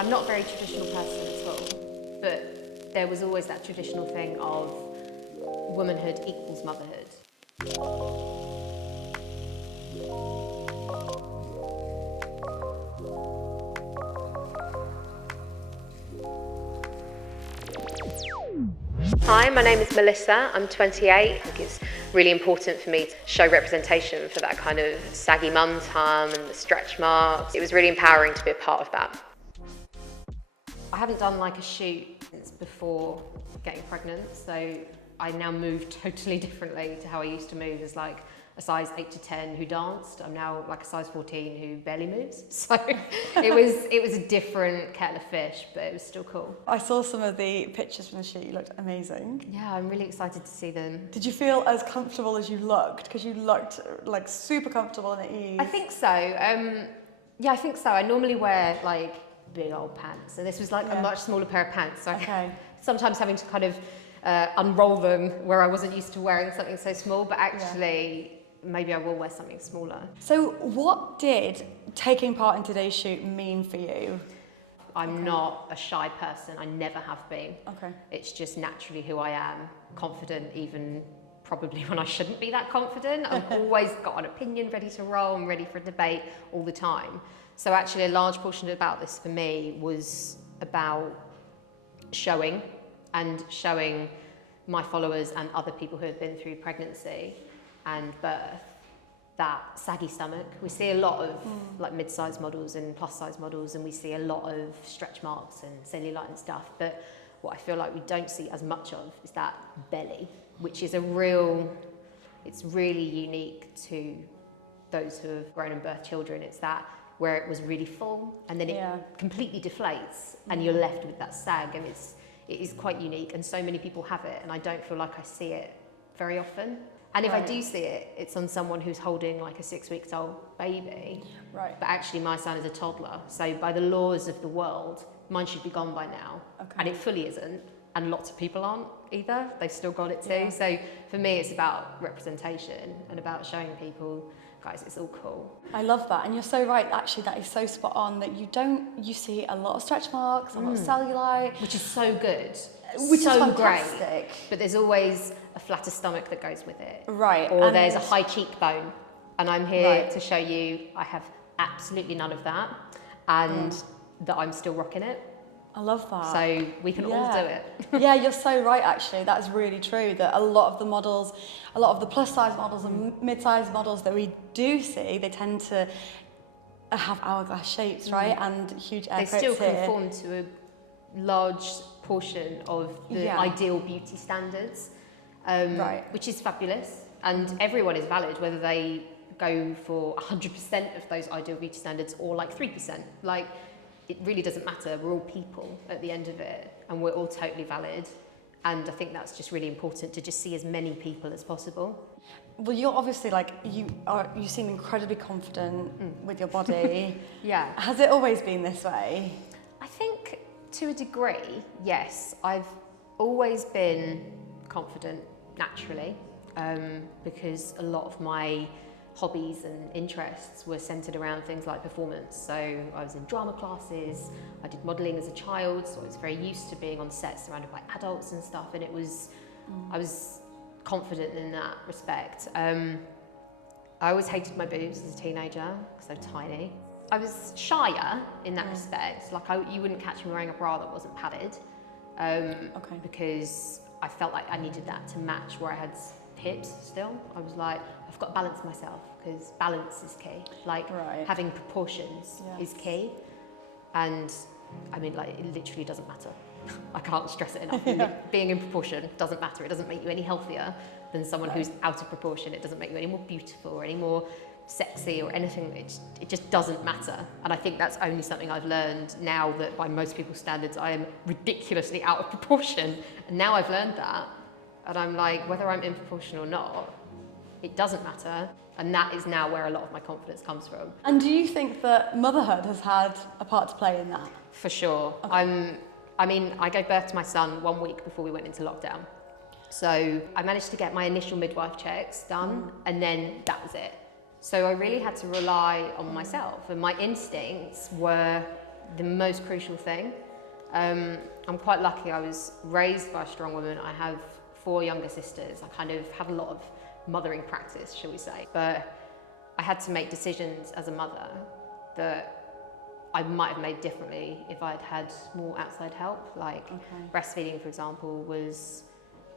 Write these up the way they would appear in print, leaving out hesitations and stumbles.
I'm not a very traditional person at all, but there was always that traditional thing of womanhood equals motherhood. Hi, my name is Melissa, I'm 28. I think it's really important for me to show representation for that kind of saggy mum tum and the stretch marks. It was really empowering to be a part of that. I haven't done like a shoot since before getting pregnant, so I now move totally differently to how I used to move as like a size 8 to 10 who danced. I'm now like a size 14 who barely moves. So it was a different kettle of fish, but it was still cool. I saw some of the pictures from the shoot. You looked amazing. Yeah, I'm really excited to see them. Did you feel as comfortable as you looked? Because you looked like super comfortable and at ease. I think so. Yeah, I think so. I normally wear like big old pants, and this was like a much smaller pair of pants. So sometimes having to kind of unroll them where I wasn't used to wearing something so small, but actually maybe I will wear something smaller. So what did taking part in today's shoot mean for you? I'm not a shy person, I never have been. Okay. It's just naturally who I am, confident even probably when I shouldn't be that confident. I've always got an opinion ready to roll and ready for a debate all the time. So actually a large portion about this for me was about showing my followers and other people who have been through pregnancy and birth that saggy stomach. We see a lot of like mid-sized models and plus-size models, and we see a lot of stretch marks and cellulite and stuff, but what I feel like we don't see as much of is that belly, which is it's really unique to those who have grown and birthed children. It's that where it was really full and then it completely deflates and you're left with that sag, and it is quite unique, and so many people have it, and I don't feel like I see it very often. And if I do see it, it's on someone who's holding like a 6-week-old baby. Right. But actually my son is a toddler, so by the laws of the world, mine should be gone by now. Okay. And it fully isn't, and lots of people aren't either. They've still got it too. Yeah. So for me, it's about representation and about showing people, guys, it's all cool. I love that, and you're so right, actually, that is so spot on, that you see a lot of stretch marks, a lot of cellulite. Which is so good. Which so is fantastic. Great. But there's always a flatter stomach that goes with it. Right. Or and there's a high cheekbone. And I'm here to show you I have absolutely none of that, and that I'm still rocking it. I love that. So we can all do it. Yeah, you're so right, actually. That is really true, that a lot of the models, a lot of the plus-size models and mid-size models that we do see, they tend to have hourglass shapes, right? And huge air They still conform to a large portion of the ideal beauty standards, which is fabulous. And everyone is valid, whether they go for 100% of those ideal beauty standards or like 3%. Like, it really doesn't matter. We're all people at the end of it, and we're all totally valid. And I think that's just really important, to just see as many people as possible. Well, you're obviously you seem incredibly confident with your body. Yeah. Has it always been this way? I think to a degree, yes. I've always been confident naturally, because a lot of my hobbies and interests were centered around things like performance. So I was in drama classes, I did modeling as a child, so I was very used to being on set surrounded by adults and stuff, and I was confident in that respect. I always hated my boobs as a teenager because they're tiny. I was shyer in that respect. Like you wouldn't catch me wearing a bra that wasn't padded, because I felt like I needed that to match where I had hips still. I was like, I've got to balance myself, because balance is key. Like having proportions is key. And I mean, like, it literally doesn't matter. I can't stress it enough. Being in proportion doesn't matter. It doesn't make you any healthier than someone who's out of proportion. It doesn't make you any more beautiful or any more sexy or anything. It just doesn't matter. And I think that's only something I've learned now, that by most people's standards I am ridiculously out of proportion. And now I've learned that, and I'm like, whether I'm in proportion or not, it doesn't matter. And that is now where a lot of my confidence comes from. And do you think that motherhood has had a part to play in that? For sure. I gave birth to my son 1 week before we went into lockdown. So I managed to get my initial midwife checks done, and then that was it. So I really had to rely on myself, and my instincts were the most crucial thing. I'm quite lucky. I was raised by a strong woman. I have 4 younger sisters. I kind of have a lot of mothering practice, shall we say. But I had to make decisions as a mother that I might have made differently if I'd had more outside help. Like breastfeeding, for example, was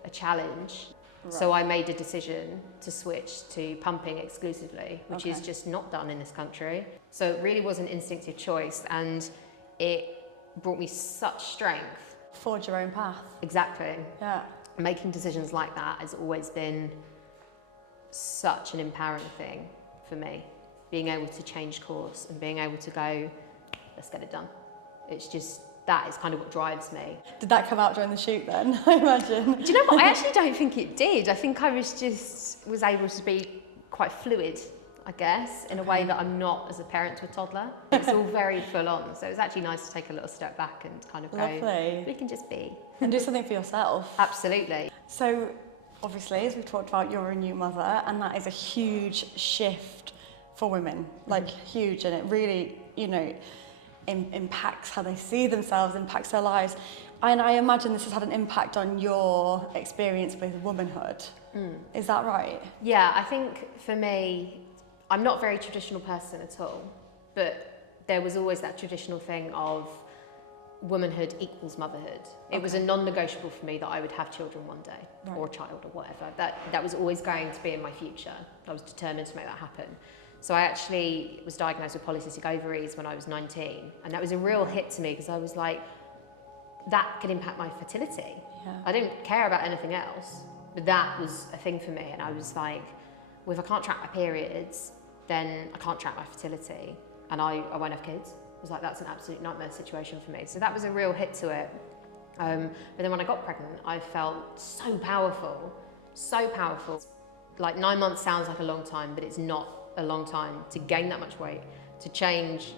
a challenge. Right. So I made a decision to switch to pumping exclusively, which is just not done in this country. So it really was an instinctive choice, and it brought me such strength. Forge your own path. Exactly. Yeah. Making decisions like that has always been such an empowering thing for me. Being able to change course and being able to go, let's get it done. It's just, that is kind of what drives me. Did that come out during the shoot then, I imagine? Do you know what? I actually don't think it did. I think I was able to be quite fluid, I guess, in a way that I'm not as a parent to a toddler. It's all very full on. So it was actually nice to take a little step back and kind of go, we can just be. And do something for yourself. Absolutely. So obviously, as we've talked about, you're a new mother, and that is a huge shift for women, like huge, and it really, you know, impacts how they see themselves, impacts their lives. And I imagine this has had an impact on your experience with womanhood. Is that right? Yeah, I think for me, I'm not a very traditional person at all, but there was always that traditional thing of womanhood equals motherhood. It was a non-negotiable for me that I would have children one day, or a child or whatever. That was always going to be in my future. I was determined to make that happen. So I actually was diagnosed with polycystic ovaries when I was 19, and that was a real hit to me because I was like, that could impact my fertility. Yeah. I didn't care about anything else, but that was a thing for me, and I was like, well, if I can't track my periods, then I can't track my fertility, and I won't have kids. I was like, that's an absolute nightmare situation for me. So that was a real hit to it. But then when I got pregnant, I felt so powerful, so powerful. Like 9 months sounds like a long time, but it's not a long time to gain that much weight, to change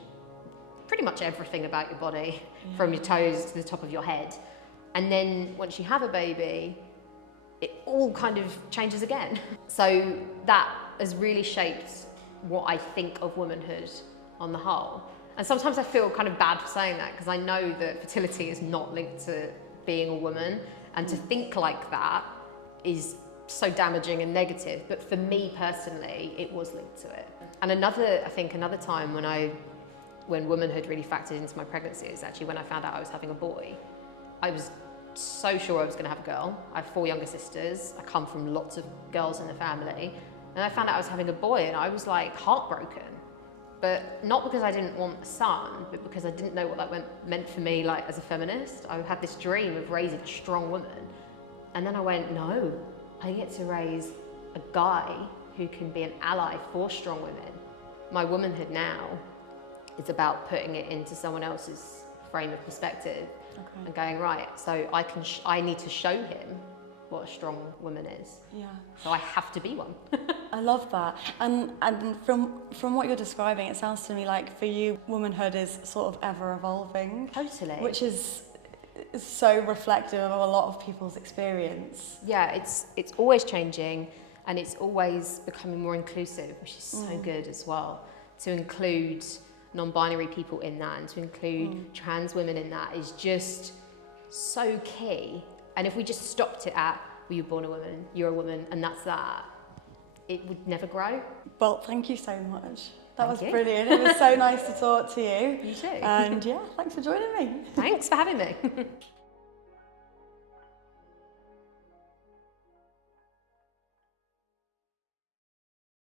pretty much everything about your body, from your toes to the top of your head. And then once you have a baby, it all kind of changes again. So that has really shaped what I think of womanhood on the whole. And sometimes I feel kind of bad for saying that, because I know that fertility is not linked to being a woman, and to think like that is so damaging and negative, but for me personally, it was linked to it. And another time when womanhood really factored into my pregnancy is actually when I found out I was having a boy. I was so sure I was going to have a girl. I have 4 younger sisters. I come from lots of girls in the family, and I found out I was having a boy, and I was like heartbroken. But not because I didn't want a son, but because I didn't know what that meant for me, like as a feminist. I had this dream of raising a strong woman, and then I went, no, I get to raise a guy who can be an ally for strong women. My womanhood now is about putting it into someone else's frame of perspective and going, right, so I need to show him what a strong woman is. Yeah. So I have to be one. I love that. And from what you're describing, it sounds to me like for you, womanhood is sort of ever evolving. Totally. Which is so reflective of a lot of people's experience. Yeah, it's always changing, and it's always becoming more inclusive, which is so good as well. To include non-binary people in that, and to include trans women in that, is just so key. And if we just stopped it at, well, you're born a woman, you're a woman, and that's that, it would never grow. Well, thank you so much. That was brilliant. It was so nice to talk to you. You too. And yeah, thanks for joining me. Thanks for having me.